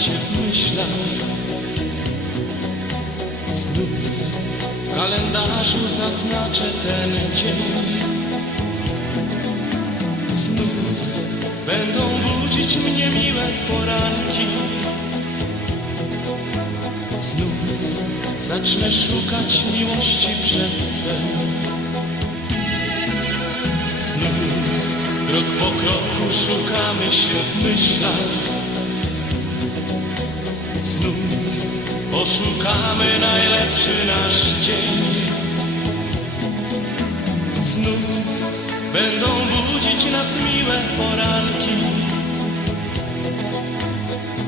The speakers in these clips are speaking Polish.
cię w myślach. Znów w kalendarzu zaznaczę ten dzień. Znów będą budzić mnie miłe poranki. Znów zacznę szukać miłości przez sen. Znów krok po kroku szukamy się w myślach. Znów poszukamy najlepszy nasz dzień. Znów będą budzić nas miłe poranki.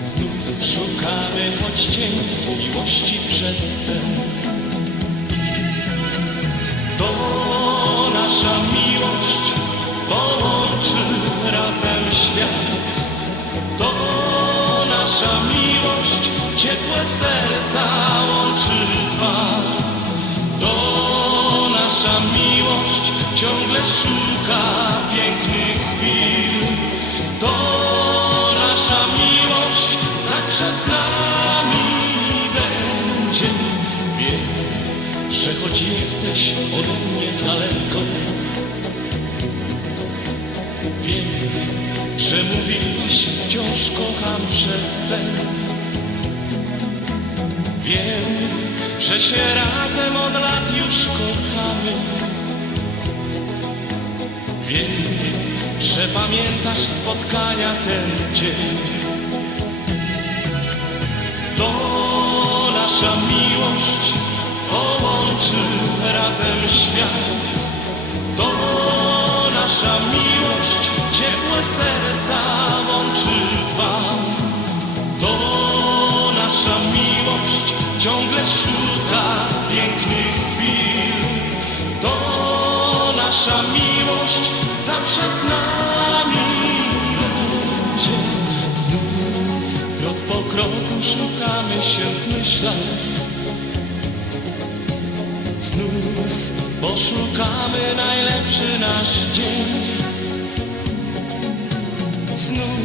Znów szukamy choć cień miłości przez sen. To nasza miłość ciepłe serca łączy dwa. To nasza miłość ciągle szuka pięknych chwil. To nasza miłość zawsze z nami będzie. Wiem, że choć jesteś ode mnie daleko, wiem, że mówiłeś wciąż kocham przez sen. Wiem, że się razem od lat już kochamy. Wiem, że pamiętasz spotkania ten dzień. To nasza miłość połączy razem świat. To nasza miłość ciepłe serca łączy dwa. To nasza miłość ciągle szuka pięknych chwil. To nasza miłość zawsze z nami będzie. Znów krok po kroku szukamy się w myślach. Znów poszukamy najlepszy nasz dzień. Znów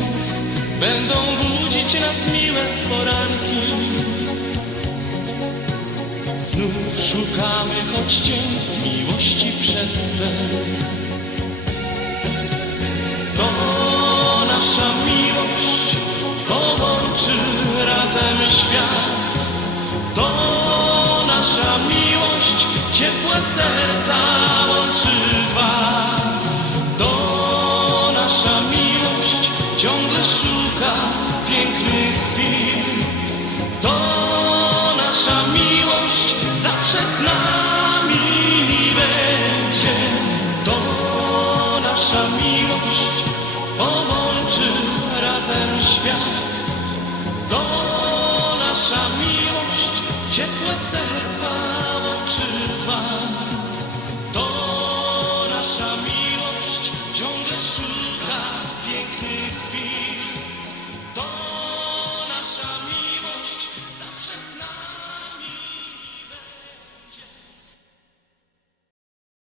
będą budzić nas miłe poranki. Znów szukamy choć cień miłości przez sen. To nasza miłość połączy razem świat. To nasza miłość ciepłe serca łączy. Nasza miłość połączy razem świat. To nasza miłość ciepłe serca łączy dwa. To nasza miłość ciągle szuka.